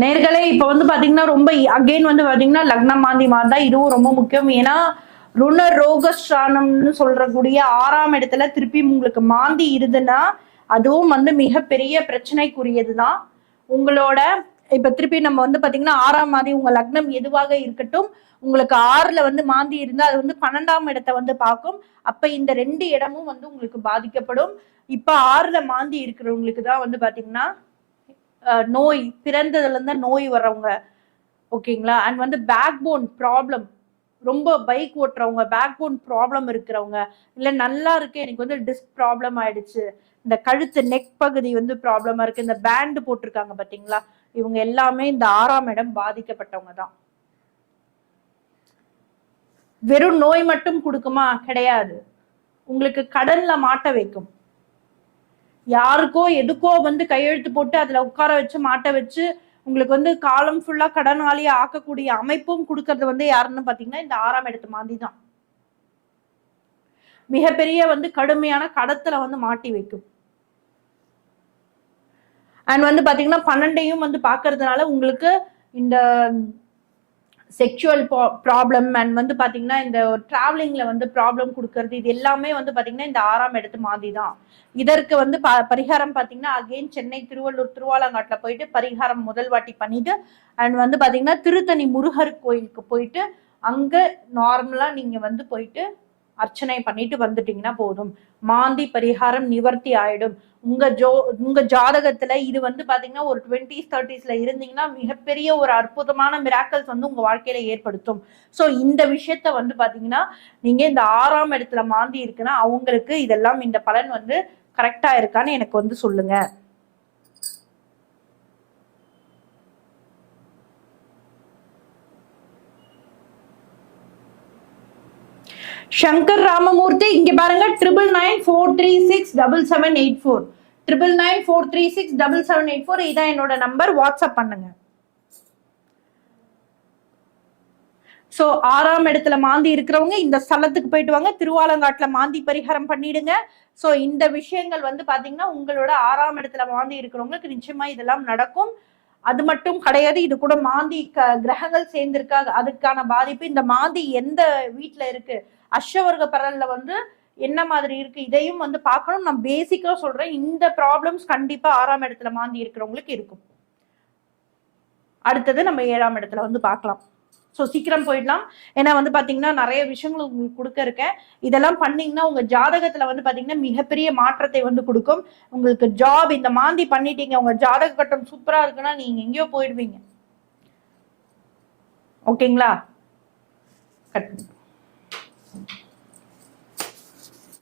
நேர்களே இப்போ வந்து பாத்தீங்கன்னா ரொம்ப அகைன் வந்து பாத்தீங்கன்னா லக்ன மாந்தி மாதிரி தான் இதுவும் ரொம்ப முக்கியம். ஏன்னா ருண ரோகஸ்தானம்னு சொல்றக்கூடிய ஆறாம் இடத்துல திருப்பி உங்களுக்கு மாந்தி இருதுன்னா அதுவும் வந்து மிகப்பெரிய பிரச்சனைக்குரியது தான் உங்களோட இப்ப திருப்பி நம்ம வந்து பாத்தீங்கன்னா ஆறாம் மாதிரி உங்க லக்னம் எதுவாக இருக்கட்டும் உங்களுக்கு ஆறுல வந்து மாந்தி இருந்தா அது வந்து பன்னெண்டாம் இடத்தை வந்து பார்க்கும். அப்ப இந்த ரெண்டு இடமும் வந்து உங்களுக்கு பாதிக்கப்படும். இப்ப ஆறுல மாந்தி இருக்கிறவங்களுக்கு தான் வந்து பாத்தீங்கன்னா நோய் பிறந்ததுலேருந்து நோய் வர்றவங்க ஓகேங்களா? அண்ட் வந்து பேக் போன் ப்ராப்ளம் ரொம்ப பைக் ஓட்டுறவங்க பேக் போன் ப்ராப்ளம் இருக்கிறவங்க இல்லை நல்லா இருக்கு எனக்கு வந்து டிஸ்க் ப்ராப்ளம் ஆயிடுச்சு இந்த கழுத்து நெக் பகுதி வந்து ப்ராப்ளமா இருக்கு இந்த பேண்டு போட்டிருக்காங்க பார்த்தீங்களா இவங்க எல்லாமே இந்த ஆறாம் இடம் பாதிக்கப்பட்டவங்க தான். வெறும் நோய் மட்டும் கொடுக்குமா? கிடையாது. உங்களுக்கு கடன்ல மாட்ட வைக்கும். யாருக்கோ எதுக்கோ வந்து கையெழுத்து போட்டு அதுல உட்கார வச்சு மாட்ட வச்சு உங்களுக்கு வந்து காலம் ஃபுல்லா கடனாளியா ஆக்கக்கூடிய அமைப்பும் கொடுக்கறது வந்து யாருன்னு பாத்தீங்கன்னா இந்த ஆறாம் இடத்து மாந்தி தான். மிகப்பெரிய வந்து கடுமையான கடத்துல வந்து மாட்டி வைக்கும். அண்ட் வந்து பாத்தீங்கன்னா பன்னெண்டையும் வந்து பாக்குறதுனால உங்களுக்கு இந்த செக்ஷுவல் ப்ராப்ளம் அண்ட் வந்து பார்த்தீங்கன்னா இந்த ட்ராவலிங்கில் வந்து ப்ராப்ளம் கொடுக்கறது இது எல்லாமே வந்து பார்த்தீங்கன்னா இந்த ஆறாம் இடத்து மாதிரி தான் இதற்கு வந்து ப- பரிகாரம் பார்த்தீங்கன்னா அகைன் சென்னை திருவள்ளூர் திருவாலங்காட்டில் போயிட்டு பரிகாரம் முதல் வாட்டி பண்ணிட்டு அண்ட் வந்து பார்த்தீங்கன்னா திருத்தணி முருகர் கோயிலுக்கு போயிட்டு அங்கே நார்மலாக நீங்கள் வந்து போயிட்டு அர்ச்சனை பண்ணிட்டு வந்துட்டீங்கன்னா போதும். மாந்தி பரிகாரம் நிவர்த்தி ஆயிடும். உங்க ஜோ உங்க ஜாதகத்துல இது வந்து பாத்தீங்கன்னா ஒரு டுவெண்ட்டிஸ் தேர்ட்டிஸ்ல இருந்தீங்கன்னா மிகப்பெரிய ஒரு அற்புதமான மிராக்கல்ஸ் வந்து உங்க வாழ்க்கையில ஏற்படுத்தும். சோ இந்த விஷயத்த வந்து பாத்தீங்கன்னா நீங்க இந்த ஆறாம் இடத்துல மாந்தி இருக்குன்னா அவங்களுக்கு இதெல்லாம் இந்த பலன் வந்து கரெக்டா இருக்கான்னு எனக்கு வந்து சொல்லுங்க. சங்கர் ராமமூர்த்தி இங்க பாருங்க triple nine four three six double seven eight four triple nine four three six double seven eight four இதான் என்னோட நம்பர் வாட்ஸ்அப் பண்ணுங்க. ஸோ ஆறாம் இடத்துல மாந்தி இருக்கிறவங்க இந்த ஸ்தலத்துக்கு போயிட்டு வாங்க. திருவாலங்காட்டில் மாந்தி பரிகாரம் பண்ணிடுங்க. ஸோ இந்த விஷயங்கள் வந்து பார்த்தீங்கன்னா உங்களோட ஆறாம் இடத்துல மாந்தி இருக்கிறவங்களுக்கு நிச்சயமா இதெல்லாம் நடக்கும். அது மட்டும் கிடையாது இது கூட மாந்தி க- கிரகங்கள் சேர்ந்திருக்கா அதுக்கான பாதிப்பு. இந்த மாந்தி எந்த வீட்டில் இருக்கு? அஷ்டவர்க பரல்ல வந்து என்ன மாதிரி இருக்கு? இதையும் வந்து பார்க்கணும். நான் பேசிக்கா சொல்றேன். இந்த ப்ராப்ளம்ஸ் கண்டிப்பா ஆறாம் இடத்துல மாந்தி இருக்கிறவங்களுக்கு இருக்கும். அடுத்தது நம்ம ஏழாம் இடத்துல வந்து பார்க்கலாம். ஸோ சீக்கிரம் போயிடலாம். ஏன்னா வந்து பாத்தீங்கன்னா நிறைய விஷயங்கள் உங்களுக்கு கொடுக்க இருக்கேன். இதெல்லாம் பண்ணீங்கன்னா உங்க ஜாதகத்துல வந்து பாத்தீங்கன்னா மிகப்பெரிய மாற்றத்தை வந்து கொடுக்கும். உங்களுக்கு ஜாப் இந்த மாந்தி பண்ணிட்டீங்க. உங்க ஜாதக கட்டம் சூப்பரா இருக்குன்னா நீங்க எங்கேயோ போயிடுவீங்க. ஓகேங்களா கட்